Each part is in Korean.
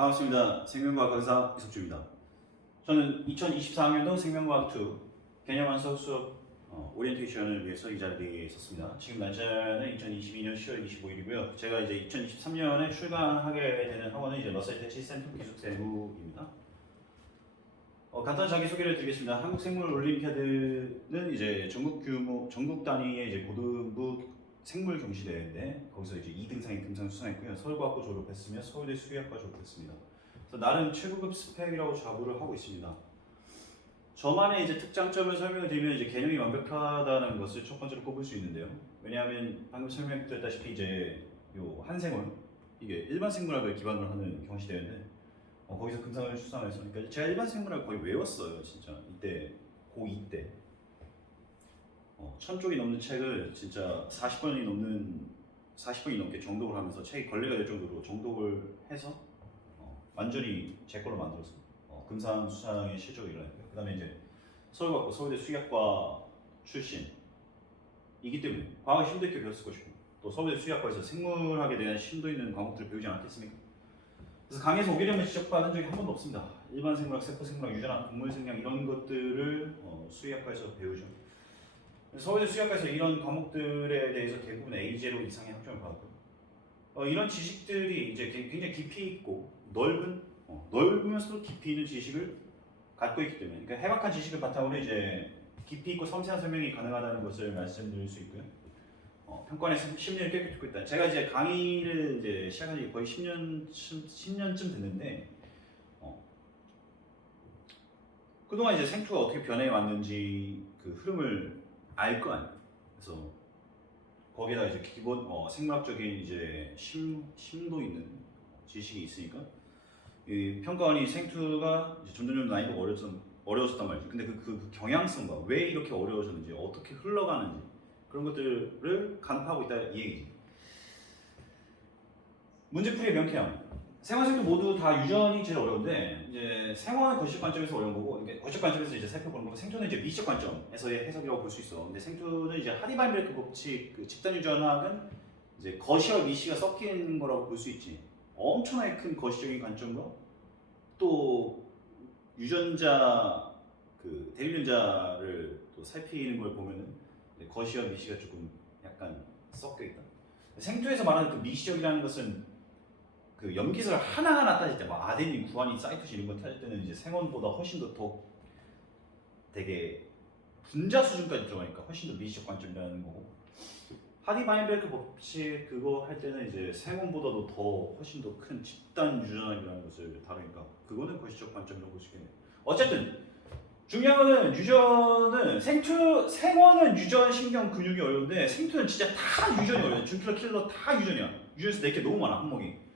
반갑습니다. 생명과학 강사 이석주입니다. 저는 2024학년도 생명과학2 개념 완성 수업 오리엔테이션을 위해서 이 자리에 있었습니다. 지금 날짜는 2022년 10월 25일이고요. 제가 이제 2023년에 출간하게 되는 학원은 이제 러셀 대치 센텀 기숙세부입니다. 간단한 자기소개를 드리겠습니다. 한국생물올림피아드는 이제 전국 단위의 이제 고등부 생물 경시대회인데 거기서 이제 2등상에 금상 수상했고요. 서울과학고 졸업했으며 서울대 수의학과 졸업했습니다. 그래서 나름 최고급 스펙이라고 자부를 하고 있습니다. 저만의 이제 특장점을 설명을 드리면 이제 개념이 완벽하다는 것을 첫 번째로 꼽을 수 있는데요. 왜냐하면 방금 설명드렸다시피 이제 요 한생물 이게 일반 생물학을 기반으로 하는 경시대회인데 거기서 금상을 수상해서 그러니까 제가 일반 생물학을 거의 외웠어요. 진짜 이때 고2 때 1000쪽이 넘는 책을 진짜 40권이 넘게 정독을 하면서 책이 걸레가 될 정도로 정독을 해서 완전히 제 걸로 만들어서 금상 수상의 실적이 일어났고요. 그 다음에 이제 서울과학고 서울대 수의학과 출신이기 때문에 과학을 힘들게 배웠을 것이고 또 서울대 수의학과에서 생물학에 대한 심도 있는 과목들을 배우지 않았겠습니까? 그래서 강의에서 오게 되면 지적받은 적이 한 번도 없습니다. 일반 생물학, 세포 생물학, 유전학, 동물 생명 이런 것들을 수의학과에서 배우죠. 서울대 수의학과에서 이런 과목들에 대해서 대부분 A0 이상의 학점을 받았고요. 이런 지식들이 이제 굉장히 깊이 있고 넓으면서도 깊이 있는 지식을 갖고 있기 때문에, 그러니까 해박한 지식을 바탕으로 이제 깊이 있고 섬세한 설명이 가능하다는 것을 말씀드릴 수 있고요. 평가원의 심리를 깨끗이 듣고 있다. 제가 이제 강의를 이제 시작한 지 거의 10년쯤 됐는데, 그동안 이제 생투가 어떻게 변해 왔는지 그 흐름을 알 거 아니에요. 그래서 거기다 이제 기본 생물학적인 이제 심도 있는 지식이 있으니까 이 평가원이 생투가 이제 점점 난이도가 어려워졌단 말이죠. 근데 그 경향성과 왜 이렇게 어려워졌는지 어떻게 흘러가는지 그런 것들을 간파하고 있다 이 얘기지. 문제풀이의 명쾌함. 생활생도 모두 다 유전이 제일 어려운데 이제 생활은 거시적 관점에서 어려운 거고 거시적 관점에서 이제 살펴보는 거고 생투는 이제 미시적 관점에서의 해석이라고 볼 수 있어. 근데 생투는 이제 하디바인베르크 법칙 그 집단 유전학은 이제 거시와 미시가 섞인 거라고 볼 수 있지. 엄청나게 큰 거시적인 관점과 또 유전자 그 대리유전자를 또 살피는 걸 보면은 거시와 미시가 조금 약간 섞여 있다. 생투에서 말하는 그 미시적이라는 것은 그 염기술 하나하나 따질 때, 뭐 아데닌, 구아닌, 사이토신 이런 거 따질 때는 이제 생원보다 훨씬 더 되게 분자 수준까지 들어가니까 훨씬 더 미시적 관점이라는 거고, 하디바인베르크 법칙 그거 할 때는 이제 생원보다도 더 훨씬 더 큰 집단 유전학이라는 것을 다루니까 그거는 거시적 관점이라고 볼 수 있겠네요. 어쨌든 중요한 거는 유전은 생원은 유전, 신경, 근육이 어려운데 생투는 진짜 다 유전이 어려워요. 준킬러, 킬러 다 유전이야. 유전에서 내게 너무 많아 항목이.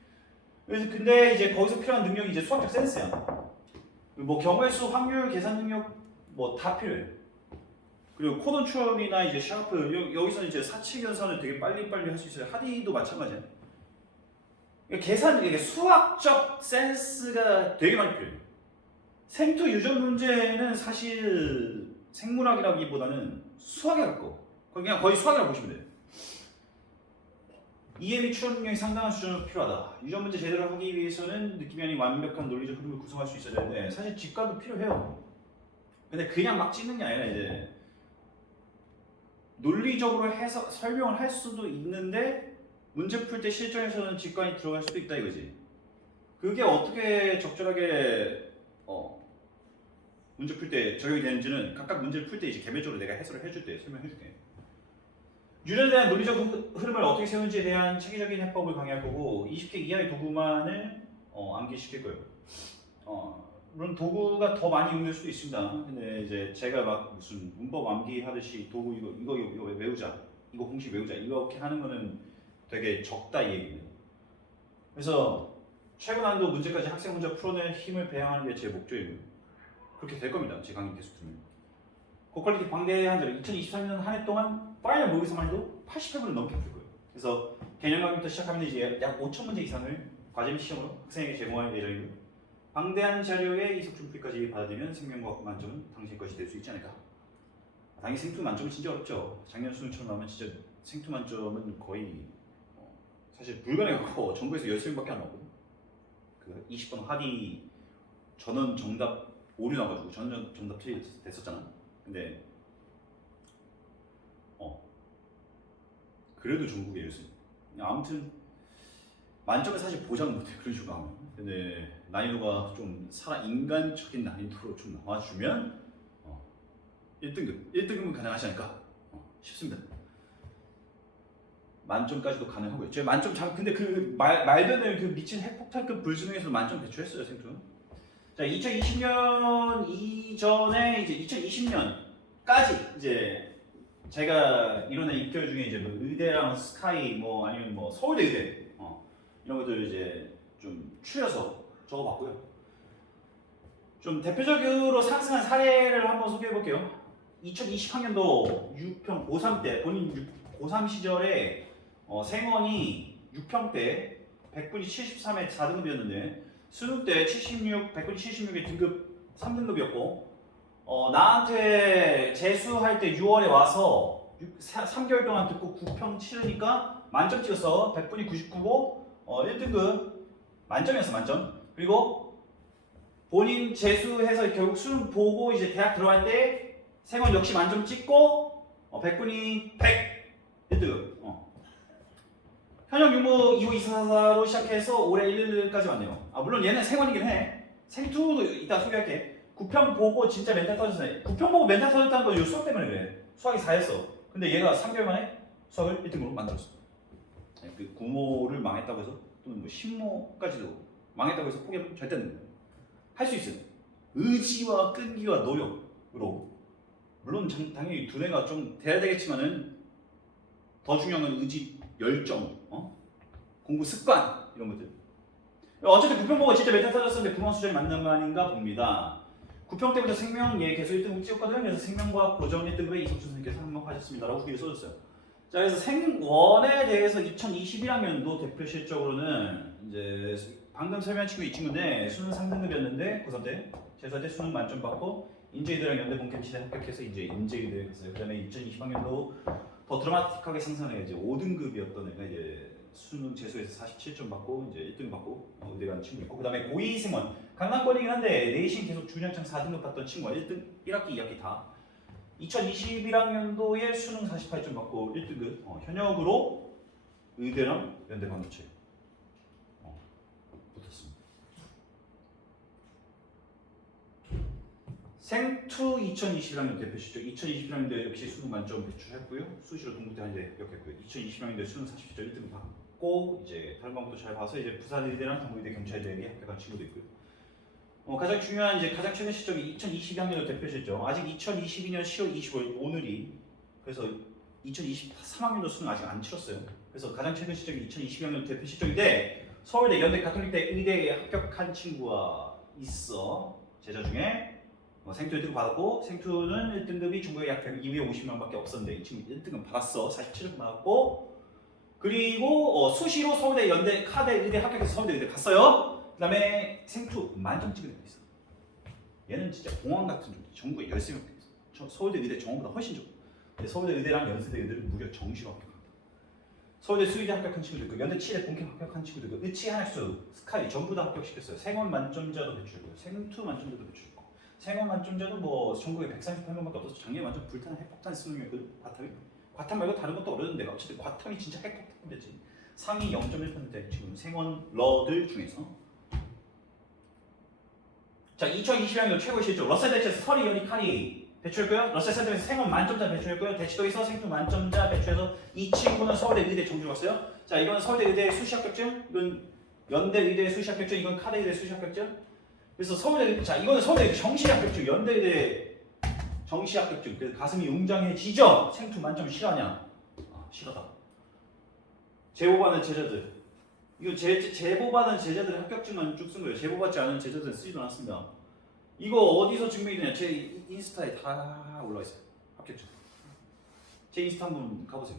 그래서 근데 이제 거기서 필요한 능력이 이제 수학적 센스야. 뭐 경우의 수, 확률, 계산 능력 뭐 다 필요해. 그리고 코던 추억이나 이제 샤프 여기서 이제 사칙 연산을 되게 빨리빨리 할 수 있어요. 하디도 마찬가지야. 계산 이게 수학적 센스가 되게 많이 필요해. 생투 유전 문제는 사실 생물학이라기보다는 수학에 가까워. 그냥 거의 수학이라고 보시면 돼요. 이해 및 추론 능력이 상당한 수준으로 필요하다. 유전 문제 제대로 하기 위해서는 느낌이 아닌 완벽한 논리적 흐름을 구성할 수 있어야 되는데 사실 직관도 필요해요. 근데 그냥 막 찍는 게 아니라 이제 논리적으로 해서 설명을 할 수도 있는데 문제 풀 때 실전에서는 직관이 들어갈 수도 있다 이거지. 그게 어떻게 적절하게 문제 풀 때 적용이 되는지는 각각 문제를 풀 때 이제 개별적으로 내가 해설을 해줄 때 설명해 줄게. 유전에 대한 논리적 흐름을 어떻게 세우는지에 대한 체계적인 해법을 강의할 거고 20개 이하의 도구만을 암기시킬 거예요. 물론 도구가 더 많이 이용될 수도 있습니다. 근데 이제 제가 막 무슨 문법 암기하듯이 도구 이거 외우자, 이거 공식 외우자 이렇게 하는 거는 되게 적다 이 얘기예요. 그래서 최고난도 문제까지 학생 혼자 풀어낼 힘을 배양하는 게 제 목적이고요. 그렇게 될 겁니다. 제 강의 계속 들으면. 고퀄리티 방대한 자료 2023년 한 해 동안 파이널 모의고사만 해도 80회분을 넘게 풀 거예요. 그래서 개념 강의부터 시작하면 이제 약 5,000문제 이상을 과제 및 시험으로 학생에게 제공할 예정이고요. 방대한 자료에 이석준 풀이까지 받아들이면 생명과학 만점은 당신 것이 될 수 있지 않을까. 당연히 생투 만점은 진짜 어렵죠. 작년 수능처럼 나오면 진짜 생투 만점은 거의 사실 불가능하고 전국에서 10명밖에 안 나오거든. 그 20번 하디 전원 정답 오류 나가지고 전원 정답 틀렸었잖아. 근데 그래도 전국에 1순위. 아무튼 만점에 사실 보장 못해 그런 식으로 하면. 근데 난이도가 좀 인간적인 난이도로 좀 나와주면 1등급은 가능하지 않을까 싶습니다. 만점까지도 가능하고요. 제가 만점 근데 그 말되는 그 미친 핵폭탄급 불수능에서 만점 배출했어요 생투. 자 2020년 이전에 이제 2020년까지 이제 제가 이론의 입결 중에 이제 뭐 의대랑 스카이 뭐 아니면 뭐 서울대 의대 이런 것들 이제 좀 추려서 적어봤고요. 좀 대표적으로 상승한 사례를 한번 소개해볼게요. 2020학년도 6평 고3 때 본인 고3 시절에 생원이 6평 때 100분이 73에 4등급이었는데 수능 때 76, 100분이 76에 등급 3등급이었고 나한테 재수할 때 6월에 와서 3개월 동안 듣고 9평 치르니까 만점 찍었어. 100분이 99고 1등급 만점이었어. 만점. 그리고 본인 재수해서 결국 수능 보고 이제 대학 들어갈 때 생원 역시 만점 찍고 100분이 100 1등급. 현역 유무 25, 24로 시작해서 올해 111까지 왔네요. 물론 얘는 생원이긴 해. 생투도 이따 소개할게. 9평 보고 진짜 멘탈 터졌어요. 9평 보고 멘탈 터졌다는 건 이 수학 때문에 그래. 수학이 4였어. 근데 얘가 3개월 만에 수학을 1등급으로 만들었어. 그 구모를 망했다고 해서 또는 뭐 신모까지도 망했다고 해서 포기하면 절대 안 됩니다. 할 수 있어요. 의지와 끈기와 노력으로. 물론 당연히 두뇌가 좀 돼야 되겠지만은 더 중요한 건 의지, 열정, 공부 습관 이런 것들. 어쨌든 9평 보고 진짜 멘탈 터졌었는데 9만 수준이 맞는 거 아닌가 봅니다. 9평 때부터 생명 계속 1등급 찍었거든요. 그래서 생명과학 고정 1등급에 이석준 선생님께서 한몫하셨습니다 라고 후기를 써줬어요. 자, 그래서 생원에 대해서 2021학년도 대표 실적으로는 이제 방금 설명한 친구 이 친구인데 수능 상등급이었는데 고3 때 재수할 때 수능 만점 받고 인제의대랑 연대 본캠시대 합격해서 이제 인제의대에 갔어요. 그다음에 2020학년도 더 드라마틱하게 상승해 이제 5등급이었던 애가 이제 수능 재수에서 47점 받고 이제 1등 받고 의대 간 친구 있고, 그다음에 고2 승원 강남권이긴 한데 내신 계속 준현창 4등급 받던 친구가 1등 1학기 2학기 다 2021학년도에 수능 48점 받고 1등급 현역으로 의대랑 연대 반도체 붙었습니다. 생투 2021학년 대표 실적 2021학년도에 역시 수능 만점 배출했고요. 수시로 동국대 한대 합격했고요. 2020학년도에 수능 47점 1등급 받고 이제 다른 방법도 잘 봐서 이제 부산의대랑 경북의대 경찰대에 합격한 친구도 있고요. 가장 중요한 이제 가장 최근 실적이 2022학년도 대표 실적. 아직 2022년 10월 25일 오늘이 그래서 2023학년도 수능 아직 안 치렀어요. 그래서 가장 최근 실적이 2022학년 대표 실적인데 서울대, 연대, 가톨릭대, 의대에 합격한 친구가 있어. 제자 중에 생투 1등급 받았고 생투는 1등급이 중국에 약 250명밖에 없었는데 이 친구 1등급 받았어. 47점 받았고 그리고 수시로 서울대, 연대, 카대, 의대 합격해서 서울대, 의대 갔어요. 그 다음에 생투 만점 찍은 애도 있어. 얘는 진짜 공황 같은 존재. 전국에 13명 있어. 서울대 의대 정원보다 훨씬 적어. 근데 서울대 의대랑 연세대 의대를 무려 정시로 합격한다. 서울대 수의대 합격한 친구도 있고 연대 치대 본캠 합격한 친구도 있고 의치, 한학수, 스카이 전부 다 합격시켰어요. 생원 만점자도 배출했고요. 생투 만점자도 배출했고 생원 만점자도 뭐 전국에 138명밖에 없어서 작년에 완전 불타는 핵폭탄 수능이었거든. 과탐 말고 다른 것도 어려운데 어쨌든 과탐이 진짜 핵폭탄이었지. 상위 0.1%의 친구는 생원 러들 중에서. 자, 2020학년 최고 실적 러셀 대체에서 서리, 연희, 카리 배출했고요. 러셀 센터에서 생원 만점자 배출했고요. 대치도에서 생투 만점자 배출해서 이 친구는 서울대 의대 정시로 갔어요. 자, 이건 서울대 의대 수시 합격증, 이건 연대 의대 수시 합격증, 이건 카대 의대 수시 합격증. 그래서 서울대 자, 이거는 서울대 의대 정시 합격증, 연대 의대 정시 합격증. 그래서 가슴이 웅장해지죠. 생투 만점 싫어하냐? 싫어다. 제보받는 제자들. 이거 제보받은 제자들의 합격증만 쭉 쓴 거예요. 제보받지 않은 제자들은 쓰지도 않았습니다. 이거 어디서 증명이 되냐? 제 인스타에 다 올라와 있어요. 합격증. 제 인스타 한번 가보세요.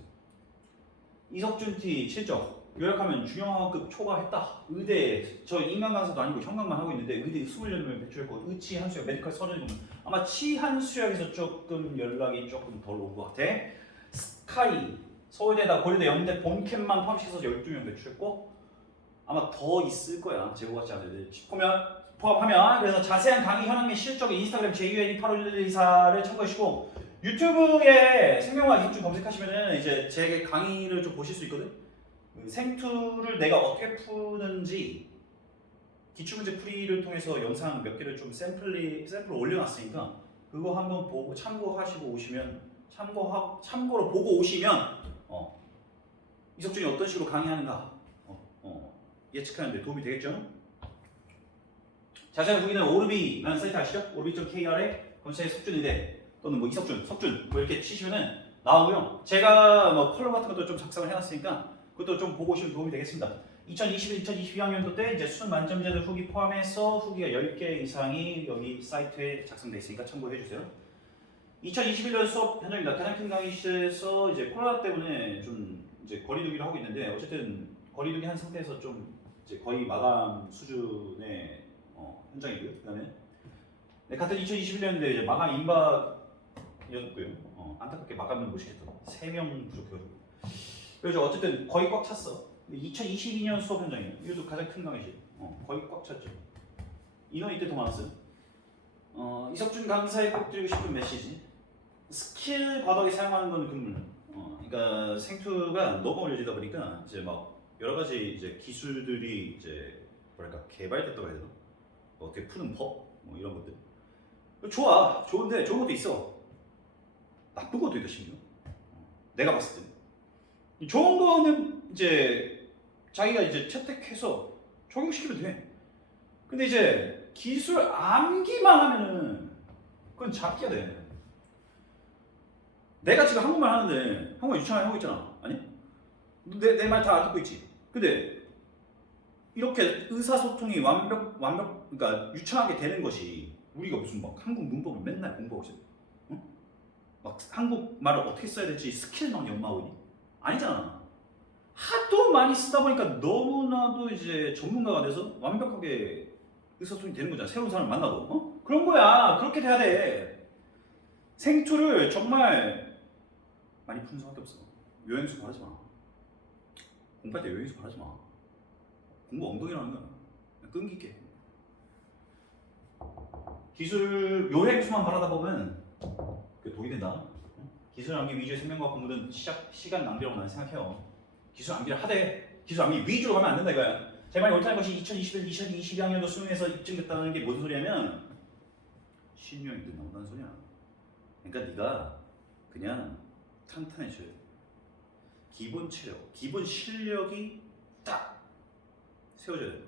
이석준 T 실적 요약하면 중형학급 초과했다. 의대 저 인간 강사도 아니고 현강만 하고 있는데 의대 28명 배출했고 의치 한수약 메디컬 서른이면 아마 치 한수약에서 조금 연락이 조금 덜 온 것 같아. 스카이 서울대다 고려대 연대 본캠만 포함시켜서 12명 배출했고 아마 더 있을 거야. 재고가치 아재들 포함하면. 그래서 자세한 강의 현황 및 실적인 인스타그램 JUNE81124를 참고하시고 유튜브에 생명과학 기준 검색하시면은 이제 제 강의를 좀 보실 수 있거든. 생투를 내가 어떻게 푸는지 기출문제 풀이를 통해서 영상 몇 개를 좀 샘플을 올려놨으니까 그거 한번 보고 참고하시고 오시면 참고로 보고 오시면 이석준이 어떤 식으로 강의하는가 예측하는데 도움이 되겠죠? 자세한 후기는 오르비라는 사이트 아시죠? 오르비.kr에 검색에 석준이대 또는 뭐 이석준, 석준 뭐 이렇게 치시면은 나오고요. 제가 뭐 컬러 같은 것도 좀 작성을 해놨으니까 그것도 좀 보고 오시면 도움이 되겠습니다. 2021, 2022학년도 때 이제 수능 만점자들 후기 포함해서 후기가 10개 이상이 여기 사이트에 작성되어 있으니까 참고해 주세요. 2021년 수업 현장입니다. 가장 큰 강의실에서 이제 코로나 때문에 좀 이제 거리두기를 하고 있는데 어쨌든 거리두기 한 상태에서 좀 이제 거의 마감 수준의 현장이고요. 그다음에 같은 2021년인데 이제 마감 임박이었고요. 안타깝게 마감은 못 시켰죠. 3명 부족해가지고. 그래서 어쨌든 거의 꽉 찼어. 2022년 수업 현장이에요. 이것도 가장 큰 강의실. 거의 꽉 찼죠. 인원이 이때 더 많았어요. 이석준 강사에 꼭 드리고 싶은 메시지. 스킬 과도하게 사용하는 건 금물. 그러니까 생투가 너무 어려지다 보니까 이제 막 여러 가지 이제 기술들이 이제 뭐랄까 개발됐다고 해야 되나? 어떻게 푸는 법? 뭐 이런 것들. 좋은데 좋은 것도 있어. 나쁜 것도 있다 심지어. 내가 봤을 때. 좋은 거는 이제 자기가 이제 채택해서 적용시키면 돼. 근데 이제 기술 암기만 하면은 그건 잡기가 돼. 내가 지금 한국말 하는데 한국말 유창하게 하고 있잖아. 아니? 내 말 다 듣고 있지. 근데 이렇게 의사소통이 그러니까 유창하게 되는 것이 우리가 무슨 막 한국 문법을 맨날 공부하고 있어. 응? 막 한국말을 어떻게 써야 될지 스킬만 연마하고 있니? 아니잖아. 하도 많이 쓰다 보니까 너무나도 이제 전문가가 돼서 완벽하게 의사소통이 되는 거잖아. 새로운 사람을 만나도. 그런 거야. 그렇게 돼야 돼. 생투를 정말 많이 푸는 수밖에 없어. 요행수 바라지 마. 공부할 때 요행수 바라지 마. 공부 엉덩이라는 거야. 그냥 끈기 있게. 기술 요행수만 바라다 보면 그게 독이 된다. 기술 암기 위주의 생명과학 공부는 시간 낭비라고 나는 생각해요. 기술 암기를 하되 기술 암기 위주로 가면 안 된다 이거야. 제 말이 옳다는 것이 2021, 2022학년도 수능에서 입증됐다는 게 무슨 소리냐면 신유형이 나온다는 소리야. 그러니까 네가 그냥 탄탄해져야 돼. 기본 체력, 기본 실력이 딱 세워져야 돼.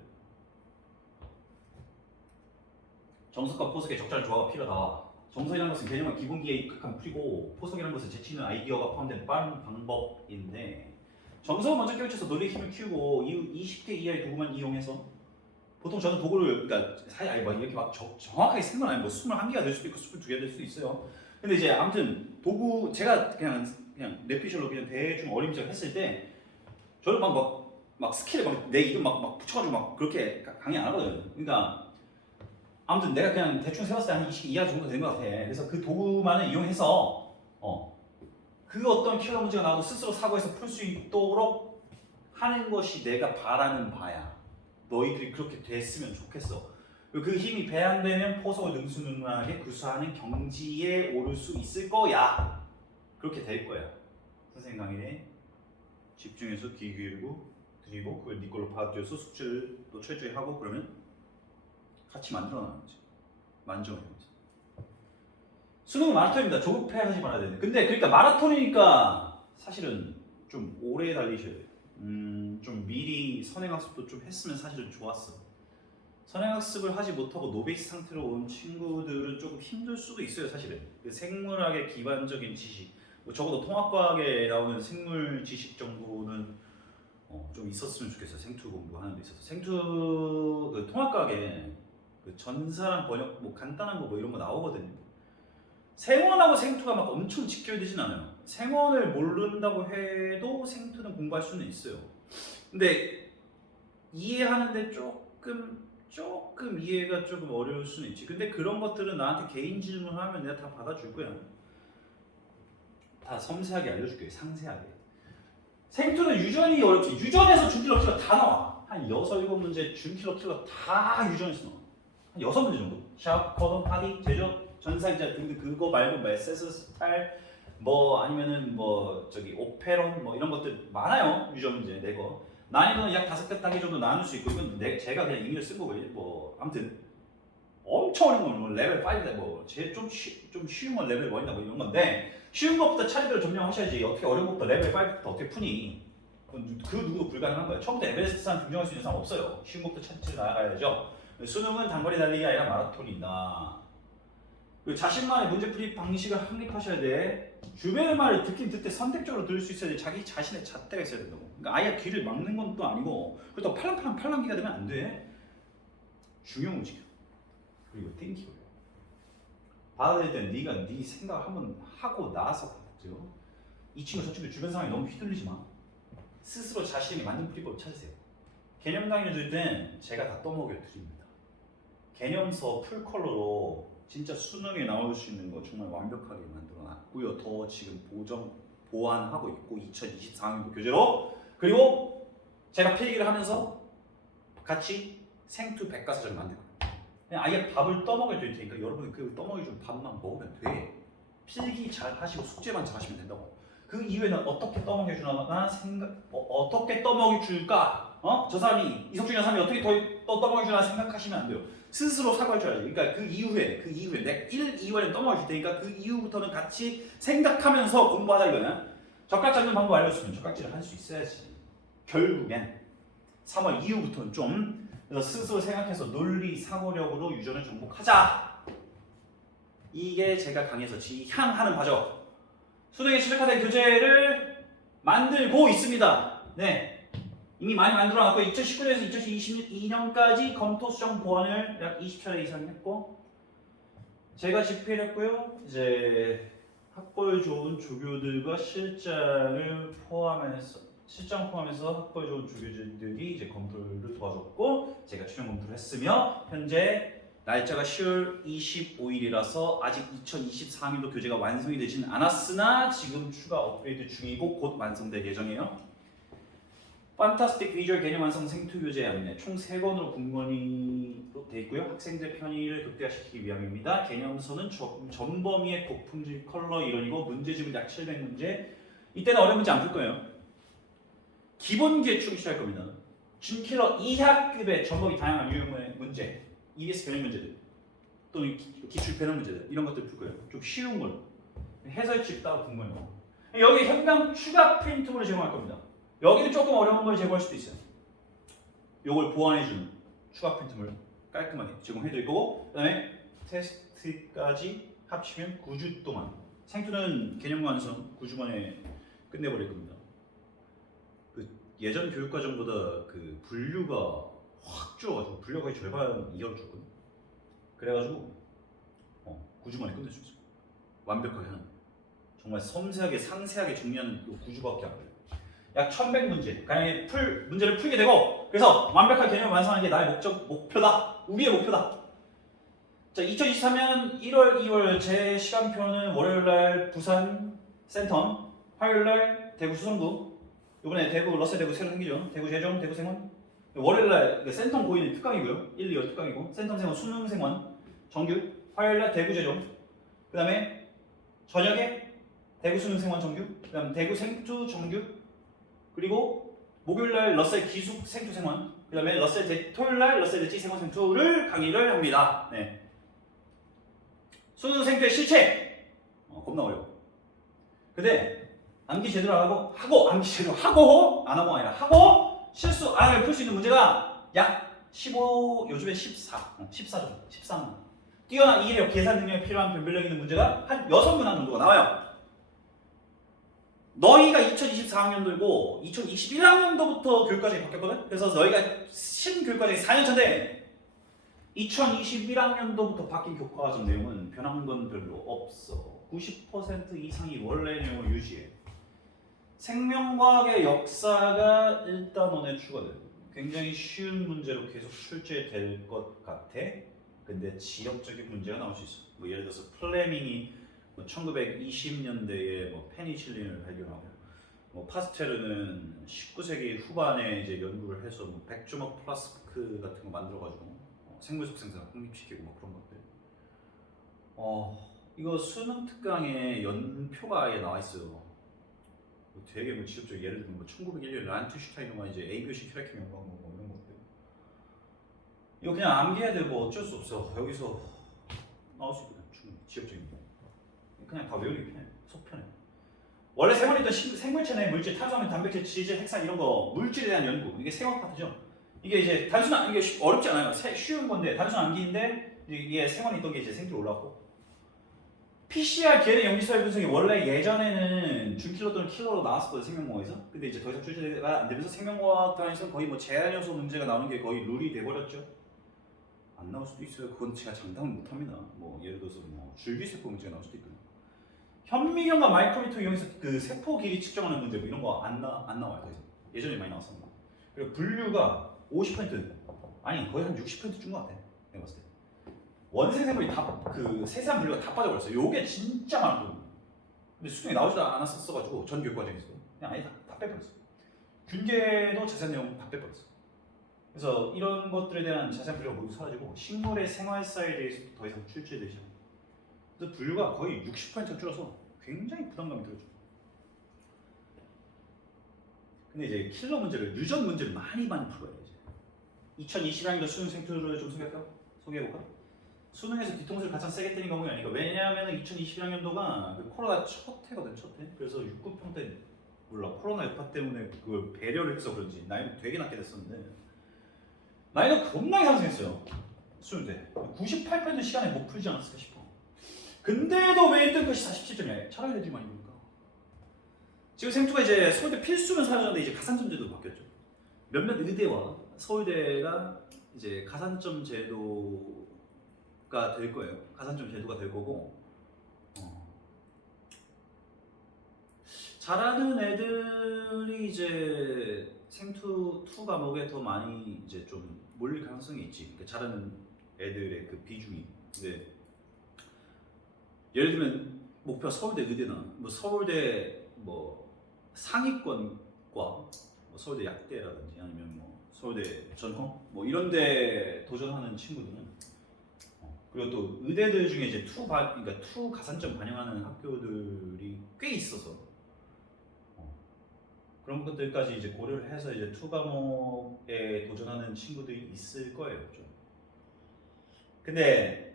정석과 포석의 적절한 조화가 필요하다. 정석이라는 것은 개념과 기본기에 입각한 풀이고 포석이라는 것은 재치있는 아이디어가 포함된 빠른 방법인데 정석을 먼저 깨우쳐서 노래의 힘을 키우고 20개 이하의 도구만 이용해서 보통 저는 도구를 그러니까 사실 뭐 이렇게 막 정확하게 쓴 건 아니고 뭐 21개가 될 수도 있고 22개가 될 수도 있어요. 근데 이제 아무튼 도구 제가 그냥 뇌피셜로 그냥 대충 어림짐작 했을 때 저는 막 스킬에 막 내 이름 막 붙여가지고 막 그렇게 강의 안 하거든요. 그러니까 아무튼 내가 그냥 대충 세웠을 때 한 20개 이하 정도 된 것 같아. 그래서 그 도구만을 이용해서 그 어떤 킬러 문제가 나와도 스스로 사고해서 풀 수 있도록 하는 것이 내가 바라는 바야. 너희들이 그렇게 됐으면 좋겠어. 그 힘이 배양되면 포석을 능수능란하게 구사하는 경지에 오를 수 있을 거야. 그렇게 될 거야. 선생님 강의에 집중해서 귀 기울이고 드리고 그걸 네 걸로 받아들여서 숙제를 또 철저히 하고 그러면 같이 만들어나는 거지. 만져내는 거지. 수능은 마라톤입니다. 조급해하지 말아야 되는데. 근데 그러니까 마라톤이니까 사실은 좀 오래 달리셔야 돼요. 좀 미리 선행학습도 좀 했으면 사실은 좋았어. 선행학습을 하지 못하고 노베이스 상태로 온 친구들은 조금 힘들 수도 있어요. 사실은 그 생물학의 기반적인 지식, 뭐 적어도 통합과학에 나오는 생물 지식 정도는 좀 있었으면 좋겠어요. 생투 공부하는 데 있어서 생투 그 통합과학에 그 전사랑 번역 뭐 간단한 거 뭐 이런 거 나오거든요. 생원하고 생투가 막 엄청 직결되진 않아요. 생원을 모른다고 해도 생투는 공부할 수는 있어요. 근데 이해하는데 조금 이해가 조금 어려울 수는 있지. 근데 그런 것들은 나한테 개인 질문하면 내가 다 받아줄 거야. 다 섬세하게 알려줄 거야. 상세하게. 생투는 유전이 어렵지. 유전에서 주기로 없이가 다 나와. 한 6, 7문제 준킬러 킬러 다 유전했어. 한 6문제 정도. 샵, 커덤, 하디, 제조, 전사기자 등등 그거 말고 메세스, 스타일 뭐 아니면은 뭐 저기 오페론 뭐 이런 것들 많아요. 유전 문제 내거. 난이도는 약 5개 단계 정도 나눌 수 있고 이건 제가 그냥 임의로 쓴 거고요. 뭐 아무튼 엄청 어려운 건 뭐 레벨 5다 뭐 제일 좀 쉬운 건 레벨 1이다 뭐 이런 건데 쉬운 것부터 차례대로 점령하셔야지 어떻게 어려운 것부터 레벨 5부터 어떻게 푸니 그 누구도 불가능한 거예요. 처음부터 에베레스트산 등정할 수 있는 사람 없어요. 쉬운 것부터 차례대로 나아가야죠. 수능은 단거리 달리기가 아니라 마라톤이다. 그리고 자신만의 문제풀이 방식을 확립하셔야 돼. 주변의 말을 듣긴 듣되 선택적으로 들을 수 있어야 돼. 자기 자신의 잣대가 있어야 된다고. 그러니까 아예 귀를 막는 건 또 아니고 그렇다고 팔랑팔랑기가 되면 안 돼. 중요한 거지. 그리고 땡큐. 받아들일 땐 네가 네 생각을 한번 하고 나서 받죠. 이 친구 저 친구 주변 상황에 너무 휘둘리지 마. 스스로 자신이 맞는 풀이법을 찾으세요. 개념 강의를 들을 땐 제가 다 떠먹여 드립니다. 개념서 풀컬러로 진짜 수능에 나올 수 있는 거 정말 완벽하게 만들어놨고요. 더 지금 보완하고 있고 2024학년도 교재로 그리고 제가 필기를 하면서 같이 생투 백과사전을 만들고 그냥 아예 밥을 떠먹여 드릴 테니까 여러분이 그 떠먹여준 밥만 먹으면 돼. 필기 잘 하시고 숙제만 잘 하시면 된다고. 그 이후에는 어떻게 떠먹여 주나 어떻게 떠먹여 줄까? 저 사람이 이석준이라는 사람이 어떻게 더 떠먹여 주나 생각하시면 안 돼요. 스스로 사과해 줘야지. 그러니까 그 이후에 내가 1, 2월에 떠먹여 줄 테니까 그 이후부터는 같이 생각하면서 공부하자 이거냐. 적각 잡는 방법 알려줬으면 적각질을 할 수 있어야지. 결국엔 3월 이후부터는 좀 그래서 스스로 생각해서 논리 사고력으로 유전을 정복하자. 이게 제가 강의에서 지향하는 바죠. 수능에 최적화된 교재를 만들고 있습니다. 네, 이미 많이 만들어놨고 2019년에서 2022년까지 검토 수정 보완을 약 20차례 이상 했고 제가 집필했고요. 이제 학벌 좋은 조교들과 실장을 포함해서 학벌 좋은 조교들이 이제 검토를 도와줬고 제가 최종 검토를 했으며 현재 날짜가 10월 25일이라서 아직 2024학년도 교재가 완성이 되진 않았으나 지금 추가 업그레이드 중이고 곧 완성될 예정이에요. 판타스틱 비주얼 개념 완성 생투 교재 안내 총 3권으로 분권이 되어 있고요. 학생들 편의를 극대화시키기 위함입니다. 개념서는 전범위의 고품질 컬러 이론이고 문제집은 약 700문제. 이때는 어려운 문제 안 풀 거예요. 기본 기출 시작할 겁니다. 준킬러 이하급의 전범위 다양한 유형의 문제, EBS 변형 문제들 또는 기출 변형 문제들 이런 것들 풀 거예요. 좀 쉬운 걸 해설집 따로 궁금해요. 여기 현강 추가 프린트물을 제공할 겁니다. 여기는 조금 어려운 걸 제공할 수도 있어요. 요걸 보완해주는 추가 프린트물 깔끔하게 제공해드릴 거고 그 다음에 테스트까지 합치면 9주 동안 생투는 개념 완성 9주 만에 끝내버릴 겁니다. 그 예전 교육과정보다 그 분류가 확 줄어가지고 분류가 거의 절반 이하로 줄거든요. 그래가지고 9주 만에 끝낼 수 있어요. 완벽하게 하는 정말 섬세하게 상세하게 정리하는 그 9주밖에 안 걸려요. 약 1100문제 강의 문제를 풀게 되고 그래서 완벽한 개념을 완성하는 게 나의 목표다. 우리의 목표다. 자, 2023년 1월, 2월 제 시간표는 월요일날 부산 센텀, 화요일날 대구 수성구, 이번에 대구 러셀 대구 새로 생기죠. 대구 제종, 대구 생원. 월요일날 센텀 고인은 특강이고요. 1, 2월 특강이고 센텀 생원, 수능 생원, 정규. 화요일날 대구 제종. 그 다음에 저녁에 대구 수능 생원 정규. 그 다음 대구 생투 정규. 그리고 목요일날 러셀 기숙 생투 생원. 그 다음에 토요일날 러셀 대치 생원 생투를 강의를 합니다. 네. 수능 생투의 실체. 겁나 어려워. 근데 암기 제대로 안 하고 암기 제대로 하고 안 하고 아니라 하고 실수 안 하면 풀 수 있는 문제가 약 15, 요즘에 14 정도, 13문. 뛰어난 이해력, 계산 능력이 필요한 변별력 있는 문제가 한 6문항 정도가 나와요. 너희가 2024학년도이고 2021학년도부터 교육과정이 바뀌었거든? 그래서 너희가 신교육과정이 4년차인데 2021학년도부터 바뀐 교과과정 내용은 변한 건 별로 없어. 90% 이상이 원래 내용을 유지해. 생명과학의 역사가 일단 원에 추가돼. 굉장히 쉬운 문제로 계속 출제될 것 같아. 근데 지역적인 문제가 나올 수 있어. 뭐 예를 들어서 플레밍이 1920년대에 페니실린을 발견하고 뭐 파스텔은 19세기 후반에 이제 연구를 해서 뭐 백주먹 플라스크 같은 거 만들어가지고 생물 속 생산 확립시키고 뭐 그런 것들. 이거 수능 특강에 연표가 아예 나와 있어요. 뭐 되게 뭐 지적적 예를 들면 뭐 1901년 란트슈타이너가 이제 A교시 혈액형 연구한 거 뭐 이런 것들. 이거 그냥 암기해야 되고 어쩔 수 없어. 여기서 나올 수 있거든. 충분히 지적적인 거. 그냥 다 외우기 편해. 속 편해. 원래 생활에 있던 생물체 내 물질, 탄수화물, 단백질, 지질, 핵산 이런 거 물질에 대한 연구. 이게 생화학 파트죠. 이게 이제 단순한 이게 어렵지 않아요. 쉬운 건데 단순 암기인데 이게 생활에 있던 게 이제 생기로 올라왔고. PCR DNA 염기서열 분석이 원래 예전에는 준킬로 또는 킬로로 나왔었거든 생명공학에서. 근데 이제 더 이상 출제가 안 되면서 생명공학단에서 거의 뭐 제한 요소 문제가 나오는 게 거의 룰이 돼버렸죠. 안 나올 수도 있어요. 그건 제가 장담을 못합니다. 뭐 예를 들어서 뭐 줄기세포 문제가 나올 수도 있거든요. 현미경과 마이크로미터 이용해서 그 세포 길이 측정하는 문제 뭐 이런 거 안 나와요. 더 이상. 예전에 많이 나왔었는데. 그리고 분류가 50% 아니 거의 한 60%준 것 같아. 내가 봤을 때. 원생 생물이 다 그 세세한 분류가 다 빠져버렸어요. 요게 진짜 많거든요. 근데 수능에 나오지도 않았었어가지고 전 교육 과정에서 그냥 아예 다 빼버렸어. 균계도 자세한 내용 다 빼버렸어. 그래서 이런 것들에 대한 자세한 분류가 모두 사라지고 식물의 생활사에 대해서 더 이상 출제되지 않아요. 그래서 분류가 거의 60%가 줄어서 굉장히 부담감이 들었죠. 근데 이제 킬러 문제를 유전 문제를 많이 풀어야 돼. 2020학년도 수능 생투를 좀 소개해볼까? 수능에서 뒤통수를 가장 세게 때린 과목이 아니까. 왜냐하면 2021학년도가 그 코로나 첫 해거든. 첫 해. 그래서 6급평 때 몰라 코로나 여파 때문에 그걸 배려를 해서 그런지 나이는 되게 낮게 됐었는데 나이는 겁나게 상승했어요. 수능 때 98% 시간에 못 풀지 않았을까 싶어. 근데도 왜 1등 것이 47점이야? 차라리 애들이 많이 보니까. 지금 생투가 이제 서울대 필수는 사라졌는데 이제 가산점 제도로 바뀌었죠. 몇몇 의대와 서울대가 이제 가산점 제도가 될 거예요. 가산점 제도가 될 거고 잘하는 애들이 이제 생투 2 과목에 더 많이 이제 좀 몰릴 가능성이 있지. 그러니까 잘하는 애들의 그 비중이. 근데 예를 들면 목표 서울대 의대나 뭐 서울대 뭐 상위권과 뭐 서울대 약대라든지 아니면 뭐 서울대 전형 뭐 이런데 도전하는 친구들은 그리고 또 의대들 중에 이제 그러니까 2 가산점 반영하는 학교들이 꽤 있어서 그런 것들까지 이제 고려를 해서 이제 2 과목에 도전하는 친구들이 있을 거예요. 좀. 근데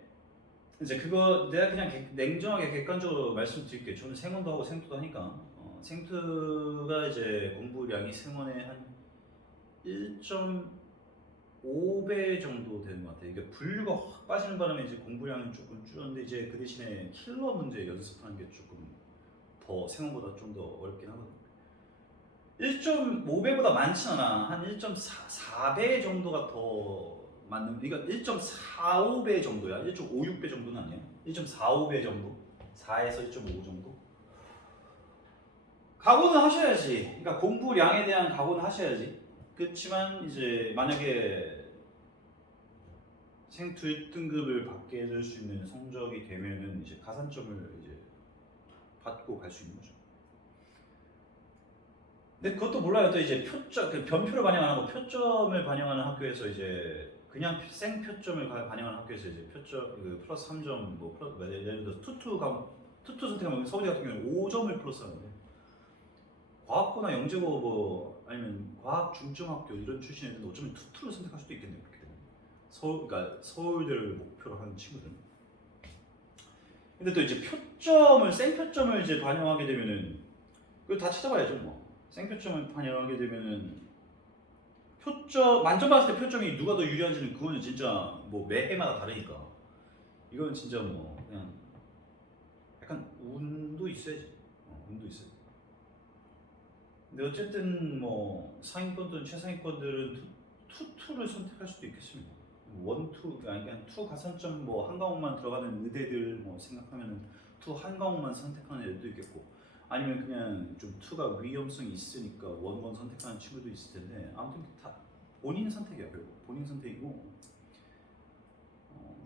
이제 그거 내가 그냥 냉정하게 객관적으로 말씀드릴게요. 저는 생원도 하고 생투도 하니까 생투가 이제 공부량이 생원의 한 1.5배 정도 되는 것 같아요. 이게 분류가 확 빠지는 바람에 이제 공부량은 조금 줄었는데 이제 그 대신에 킬러 문제 연습하는 게 조금 더 생원보다 좀 더 어렵긴 하거든요. 1.5배보다 많진 않아. 한 1.4배 정도가 더 맞는, 그러니까 1.45배 정도야. 1.56배 정도는 아니야. 1.45배 정도. 4에서 1.5 정도. 각오는 하셔야지. 그러니까 공부량에 대한 각오는 하셔야지. 그렇지만 이제 만약에 생투 1등급을 받게 될 수 있는 성적이 되면은 이제 가산점을 이제 받고 갈 수 있는 거죠. 근데 그것도 몰라요. 또 이제 표점, 그 변표를 반영 안 하고 표점을 반영하는 학교에서 이제 그냥 생 표점을 반영하는 학교에서 이제 표점 그 플러스 3점 뭐 플러스 예를 들어서 투투 선택하면 서울대 같은 경우는 5점을 플러스하는데 과학고나 영재고 뭐 아니면 과학 중점 학교 이런 출신 애들은 어쩌면 투투를 선택할 수도 있겠네요. 그렇게 되면 그러니까 서울대를 목표로 하는 친구들은. 근데 또 이제 표점을 생 표점을 이제 반영하게 되면은 그거 다 찾아봐야죠 뭐. 생표점을 반영하게 되면은 표점 만점 받을 때 표점이 누가 더 유리한지는 그거는 진짜 뭐 매 해마다 다르니까 이건 진짜 뭐 그냥 약간 운도 있어야지. 운도 있어야 돼. 근데 어쨌든 뭐 상위권 또는 최상위권들은 투를 선택할 수도 있겠습니다. 원투 그러니까 투 가산점 뭐 한 과목만 들어가는 의대들 뭐 생각하면은 투 한 과목만 선택하는 애들도 있겠고. 아니면 그냥 좀 투가 위험성이 있으니까 원원 선택하는 친구도 있을 텐데 아무튼 다 본인 선택이야. 결국 본인 선택이고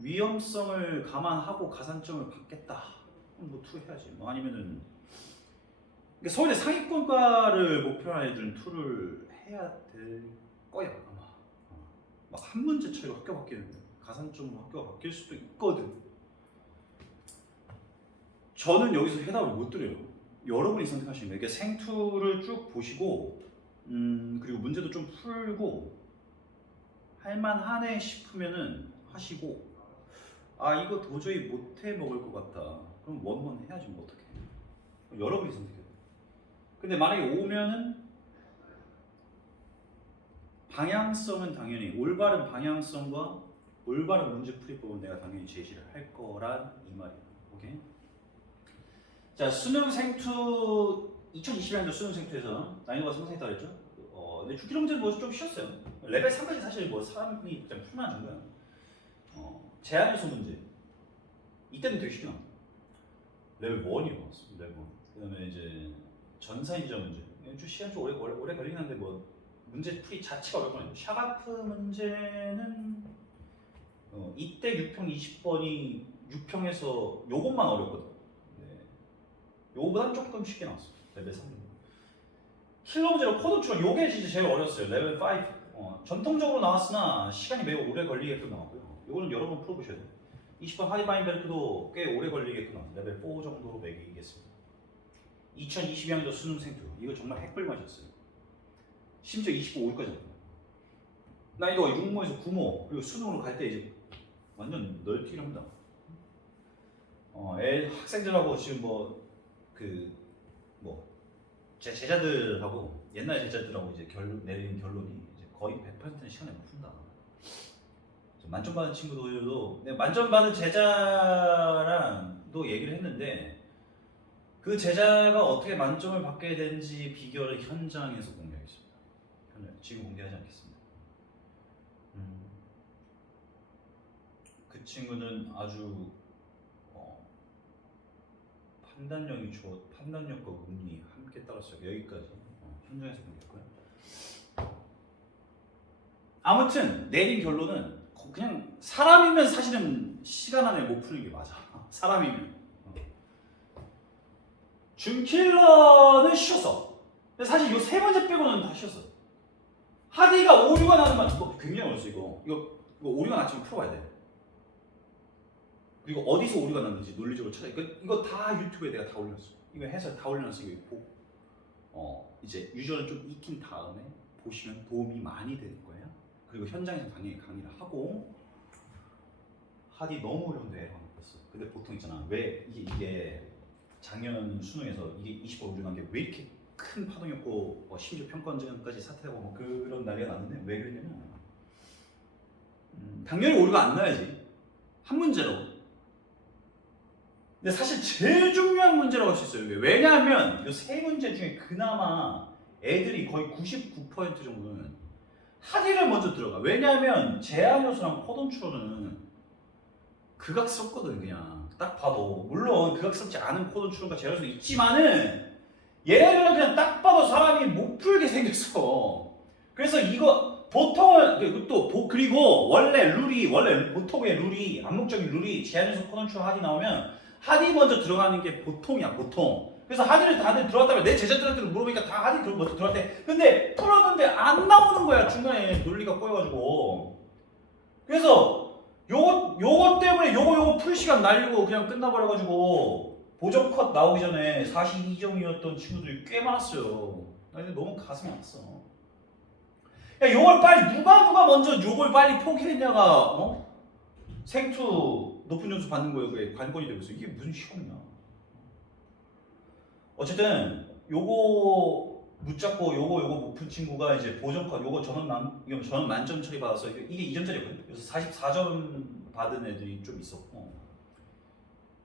위험성을 감안하고 가산점을 받겠다. 그럼 뭐 투 해야지. 뭐 아니면은 그러니까 서울대 상위권과를 목표로 해준 툴을 해야 될 거야 아마. 막 한 문제 차이로 학교 바뀌는데 가산점으로 학교가 바뀔 수도 있거든. 저는 여기서 해답을 못 드려요. 여러분이 선택하시는 거예요. 이게 생투를 쭉 보시고 그리고 문제도 좀 풀고 할만하네 싶으면은 하시고 아 이거 도저히 못해 먹을 것 같다 그럼 원원 해야지 뭐 어떡해. 여러분이 선택해요. 근데 만약에 오면은 방향성은 당연히 올바른 방향성과 올바른 문제풀이법은 내가 당연히 제시를 할 거란 이 말이에요. 오케이? 자 수능 생투 2021년도 수능 생투에서 난이도가 상당했다 그랬죠? 근데 주기로 문제는 뭐 좀 쉬웠어요. 레벨 3까지 사실 뭐 사람이 그냥 풀만 준 거야. 제한 요소 문제 이때는 되게 쉽게 나왔어. 레벨 1이 나왔어. 레벨 1. 그다음에 이제 전사인자 문제. 좀 시간 좀 오래 걸리긴 한데 뭐 문제 풀이 자체가 어렵거든요. 샤가프 문제는 이때 6평 20번이 6평에서 요것만 어렵거든. 네. 요거보단 조금 쉽게 나왔어. 레벨 3. 킬러 문제로 코드 추론 요게 진짜 제일 어려웠어요. 레벨 5. 전통적으로 나왔으나 시간이 매우 오래 걸리게끔 나왔고요. 요거는 여러 번 풀어보셔야 돼요. 20번 하디바인베르크도 꽤 오래 걸리게끔 나왔어요. 레벨 4 정도로 매기겠습니다. 2022년도 수능 생투 이거 정말 핵불맛이었어요. 심지어 25일까지 나왔어요. 난이도가 6모에서 9모 그리고 수능으로 갈 때 이제 완전 널뛰기를 합니다. 학생들하고 지금 제 제자들하고 옛날 제자들하고 이제 내린 결론이 이제 거의 100%는 시간에 못 푼다. 만점 받은 친구들도 만점 받은 제자랑도 얘기를 했는데 그 제자가 어떻게 만점을 받게 된지 비결을 현장에서 공개하겠습니다. 지금 공개하지 않겠습니다. 그 친구는 아주 판단력과 운이 함께 따랐어요. 여기까지 현장에서 공개했고요. 아무튼 내린 결론은 그냥 사람이면 사실은 시간 안에 못 푸는 게 맞아. 사람이면 준킬러는 쉬웠어. 근데 사실 이 세 문제 빼고는 다 쉬웠어. 하디가 오류가 나는 말 이거 굉장히 어려웠어. 이거 오류가 났지만 풀어봐야 돼. 그리고 어디서 오류가 났는지 논리적으로 찾아. 이거 다 유튜브에 내가 다 올렸어. 이거 해서 다 올려놨어. 이거 보고 이제 유저는 좀 익힌 다음에 보시면 도움이 많이 되는 거예요. 그리고 현장에서 당연히 강의를 하고 하디 너무 어려운데 에러가 났어. 근데 보통 있잖아. 왜 이게 작년 수능에서 이게 20번 오류 난 게 왜 이렇게 큰 파동이었고 심지어 평가원장까지 사퇴하고 뭐 그런 난리가 났는데 왜 그러냐면 당연히 오류가 안 나야지. 한 문제로. 근데 사실 제일 중요한 문제라고 할 수 있어요. 왜냐하면 이 세 문제 중에 그나마 애들이 거의 99% 정도는 하디를 먼저 들어가. 왜냐하면 제한 요소랑 코돈 추론은 극악스럽거든. 그냥 딱 봐도 물론 극악스럽지 않은 코돈 추론과 제한 요소 있지만은 얘네들은 그냥 딱 봐도 사람이 못 풀게 생겼어. 그래서 이거 보통은 그리고 원래 보통의 룰이 암묵적인 룰이 제한 요소 코돈 추론 하디 나오면 하디 먼저 들어가는 게 보통이야. 보통. 그래서 하디를 다들 들어갔다면 내 제자들한테 물어보니까 다 하디 먼저 들어갔대. 근데 풀었는데 안 나오는 거야. 중간에 논리가 꼬여가지고. 그래서 요거 때문에 요거 풀 시간 날리고 그냥 끝나버려가지고 보정 컷 나오기 전에 42점이었던 친구들이 꽤 많았어요. 나 근데 너무 가슴이 아팠어. 야, 요걸 빨리 누가 먼저 요걸 빨리 포기했냐가 생투 높은 점수 받는 거예요. 그게 관건이 되고 있어. 이게 무슨 시험이냐. 어쨌든 요거 붙잡고 요거 못 푼 친구가 이제 보정컷 요거 전원 만점 처리 받았어. 이게 2점짜리거든요. 그래서 44점 받은 애들이 좀 있었고,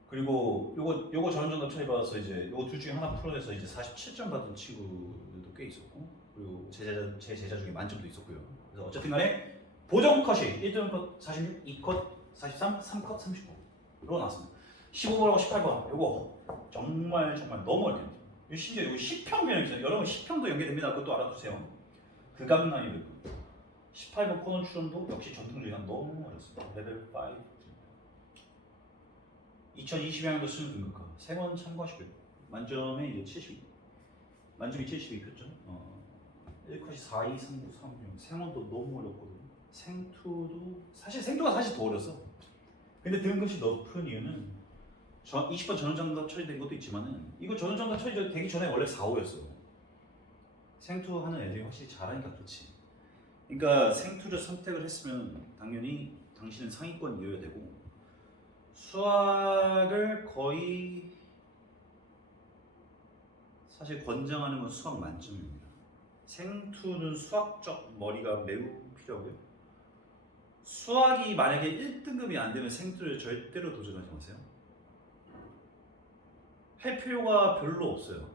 그리고 요거 전원 처리 받아서 이제 요거 둘 중에 하나 풀어내서 이제 47점 받은 친구들도 꽤 있었고, 그리고 제 제자 중에 만점도 있었고요. 그래서 어쨌든간에 보정컷이 1등 컷 46, 2컷 43, 3컷 39로 나왔습니다. 15번하고 18번 요거 정말 너무 어렵게 심지어 이거 10평 변형 있어요. 여러분 10평도 연계됩니다. 그것도 알아두세요. 극악 난이도 18번 코너 추론도 역시 전통적이라 너무 어렵습니다. 레벨 5 2022년도 수능 등급과 3번 참고하시고요. 만점에 이제 70 만점이 72표죠. 1컷이 4, 2, 3, 9, 3, 6. 생원도 너무 어렵거든요. 생투도 생투가 사실 더 어렸어. 근데 등급이 높은 이유는 20번 전원장답 처리된 것도 있지만은 이거 전원장답 처리되기 전에 원래 4, 5였어. 생투 하는 애들이 확실히 잘하니까 그렇지. 그러니까 생투를 선택을 했으면 당연히 당신은 상위권 이어야 되고 수학을 거의 사실 권장하는 건 수학 만점입니다. 생투는 수학적 머리가 매우 필요하고요. 수학이 만약에 1등급이 안 되면 생투를 절대로 도전하지 마세요. 할 필요가 별로 없어요.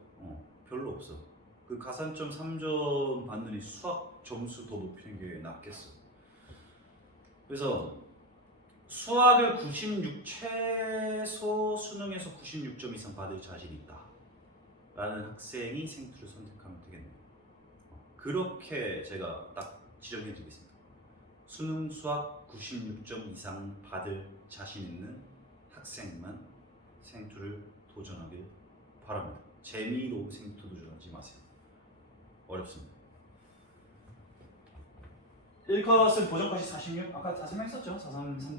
별로 없어. 그 가산점 3점 받느니 수학 점수 더 높이는 게 낫겠어. 그래서 수학을 96 최소 수능에서 96점 이상 받을 자신 있다 라는 학생이 생투를 선택하면 되겠네요. 그렇게 제가 딱 지정해 드리겠습니다. 수능 수학 96점 이상 받을 자신 있는 학생만 생투를 도전하길 바랍니다. 재미로 생투 도전하지 마세요. 어렵습니다. 1컷은 보정컷이 46, 아까 다 설명했었죠? 4330.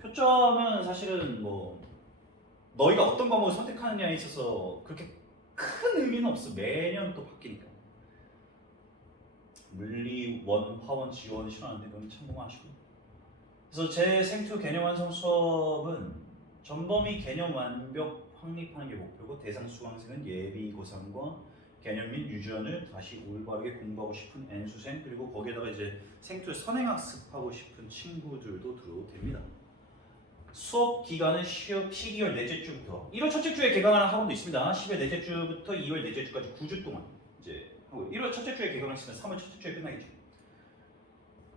표점은 사실은 뭐 너희가 어떤 과목을 선택하느냐에 있어서 그렇게 큰 의미는 없어. 매년 또 바뀌니까. 물리, 원, 화원, 지원 싫어하는데 그건 참고하시고. 그래서 제 생투 개념 완성 수업은 전범위 개념 완벽 확립하는 게 목표고 대상 수강생은 예비 고상과 개념 및 유전을 다시 올바르게 공부하고 싶은 N수생 그리고 거기에다가 이제 생투 선행학습하고 싶은 친구들도 들어도 됩니다. 수업 기간은 12월 넷째 주부터 1월 첫째 주에 개강하는 학원도 있습니다. 10월 넷째 주부터 2월 넷째 주까지 9주 동안 이제 하고 1월 첫째 주에 개강했으면 3월 첫째 주에 끝나겠죠.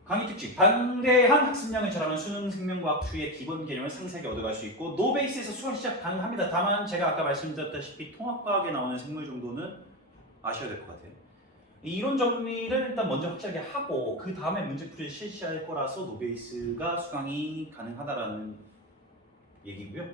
강의 특징 방대한 학습량을 자랑하는 수능 생명과학 2의 기본 개념을 상세하게 얻어갈 수 있고 노베이스에서 수강 시작 가능합니다. 다만 제가 아까 말씀드렸다시피 통합과학에 나오는 생물 정도는 아셔야 될 것 같아요. 이론 정리를 일단 먼저 확실하게 하고 그 다음에 문제풀이를 실시할 거라서 노베이스가 수강이 가능하다라는 얘기고요.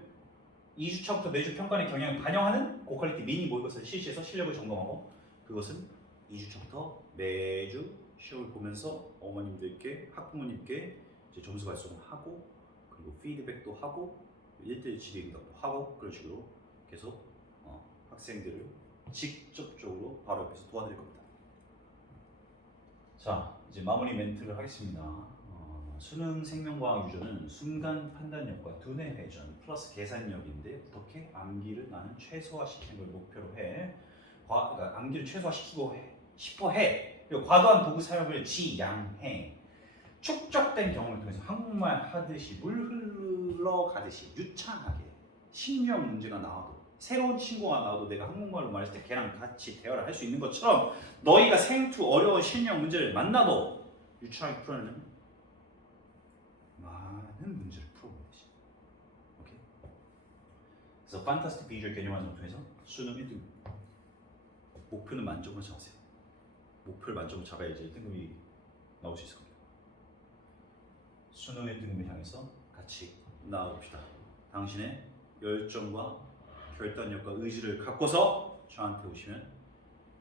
2주차부터 매주 평가의 경향을 반영하는 고퀄리티 미니 모의고사를 실시해서 실력을 점검하고 그것은 2주차부터 매주 시험을 보면서 어머님들께 학부모님께 이제 점수 발송을 하고 그리고 피드백도 하고 1대1 질의응답도 하고 그런 식으로 계속 학생들을 직접적으로 바로 옆에서 도와드릴 겁니다. 자, 이제 마무리 멘트를 하겠습니다. 수능 생명과학 유전은 순간 판단력과 두뇌 회전 플러스 계산력인데 어떻게 암기를 나는 최소화시키는 걸 목표로 해. 그러니까 암기를 최소화시키고 싶어 해. 그리고 과도한 도구 사용을 지양해. 축적된 경험을 통해서 한국말 하듯이 물 흘러가듯이 유창하게 신유형 문제가 나와도 새로운 친구가 나와도 내가 한국말로 말했을 때 걔랑 같이 대화를 할 수 있는 것처럼 너희가 생투 어려운 신유형 문제를 만나도 유창하게 풀어내는 많은 문제를 풀어보는 거지. 오케이? 그래서 판타스틱 비주얼 개념 완성 통해서 수능 1등 목표는 만점을 잡으세요. 목표를 만점을 잡아야 이제 1등급이 나올 수 있을 겁니다. 수능 1등급을 향해서 같이 나아갑시다. 당신의 열정과 결단력과 의지를 갖고서 저한테 오시면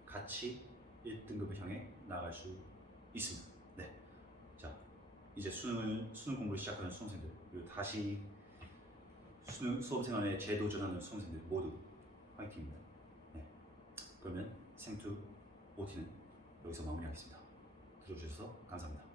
같이 1등급을 향해 나아갈 수 있습니다. 네. 자, 이제 수능 공부를 시작하는 수험생들 그리고 다시 수능 수험생활에 재도전하는 수험생들 모두 화이팅입니다. 네. 그러면 생투 OT는 여기서 마무리하겠습니다. 들어주셔서 감사합니다.